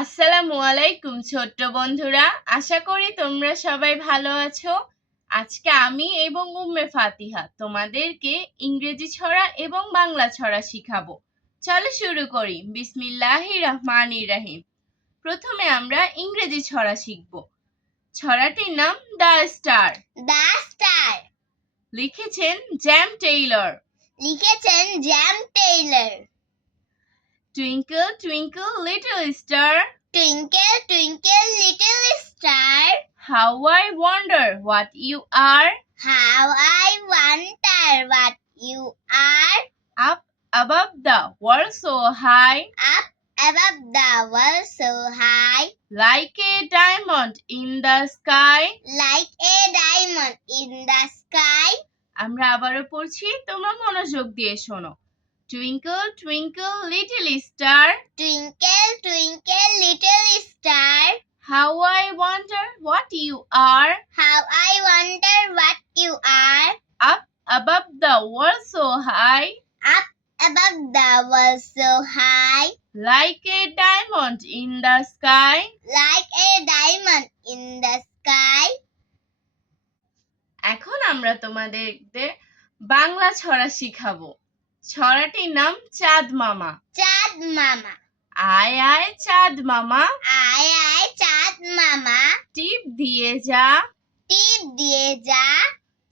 আসসালামু আলাইকুম ছোট্ট বন্ধুরা, আশা করি তোমরা সবাই ভালো আছো। আজকে আমি এবং উম্মে ফাতিহা তোমাদেরকে ইংরেজি ছড়া এবং বাংলা ছড়া শিখাবো। চলো শুরু করি। বিসমিল্লাহির রহমানির রহিম। প্রথমে আমরা ইংরেজি ছড়া শিখব। ছড়াটির নাম দ্য স্টার। দ্য স্টার লিখেছেন jam Taylor. Twinkle twinkle little star, Twinkle, twinkle, little star, how I wonder what you are. how I wonder what you are. Up above the world so high, Up above the world so high, like a diamond in the sky. like a diamond in the sky. আমরা আবারও পড়ছি, তোমরা মনোযোগ দিয়ে শোনো। Twinkle twinkle little star, Twinkle, twinkle, little star, how I wonder what you are. how I wonder what you are. Up above the world so high, Up above the world so high, like a diamond in the sky. like a diamond in the sky. এখন আমরা তোমাদের বাংলা ছড়া শিখাবো। ছড়াটির নাম চাঁদ মামা। চাঁদ মামা, আয় আয় চাঁদ মামা, আয় আয় চাঁদ মামা, টিপ দিয়ে যা, টিপ দিয়ে যা,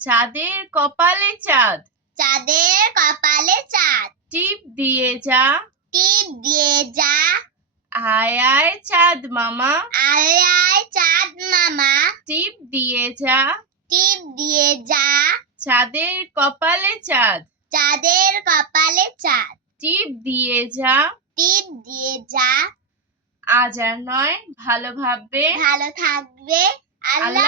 চাঁদের কপালে চাঁদ। চাঁদের কপালে চাঁদ, টিপ দিয়ে যা, টিপ দিয়ে যা, আয় আয় চাঁদ মামা, আয় আয় চাঁদ মামা, টিপ দিয়ে যা, টিপ দিয়ে যা, চাঁদের কপালে চাঁদ। চাঁদের কপালে চাঁদ, টিপ দিয়ে যা। টিপ দিয়ে যা। আজ আর নয়, ভালো ভাববে। ভালো থাকবে। আল্লাহ